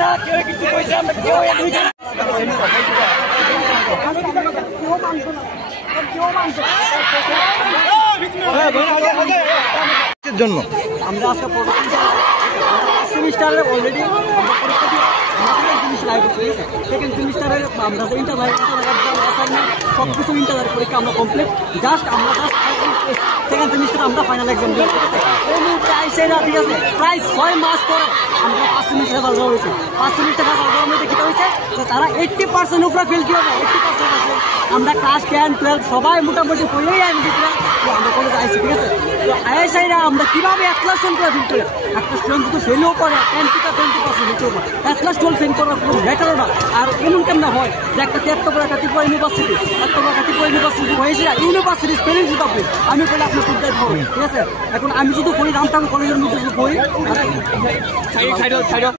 না, কেউ কিছু কইছে আমরা কেউ জন্য আমরা আজকে সেমিস্টারে অলরেডি সেকেন্ড সেমিস্টারে আমরা ইন্টারভাইভ সব কিছু ইন্টারভাইভ পরীক্ষা আমরা কমপ্লিট জাস্ট আমরা সেকেন্ড সেমিস্টার আমরা ফাইনাল এক্সাম দিই এই মুহূর্তে আইসে না, ঠিক আছে, প্রায় 6 মাস পরে আমরা 5 সেমিস্টার রেজাল্ট দেওয়া হয়েছে। 5 সেমিস্টার রেজাল্ট দেওয়ার মধ্যে কী হয়েছে যে তারা 80% উপরে ফেল কী হবে, 80% আছে। আমরা ক্লাস 10, 12 সবাই মোটামুটি পড়েই আমি দিচ্ছিলাম আমরা কলেজ আইসি, ঠিক আছে। তো আইসাইরা আমরা কীভাবে 1,00,000 করে ফেল করে, একটা স্টুডেন্ট যদি ফেলও করে 10 থেকে 20% নিচে উপর 1,00,000 ফেল করার কোনো ব্যাটারও না। আর এমন কেমন হয় যে একটা ত্রিপুরা ইউনিভার্সিটি হয়েছে ইউনিভার্সিটি স্পেলিং শুধু আপনি আমি বলে আপনার কোথায় হবে, ঠিক আছে। এখন আমি শুধু পড়ি রামতাম কলেজের মধ্যে শুধু পড়ি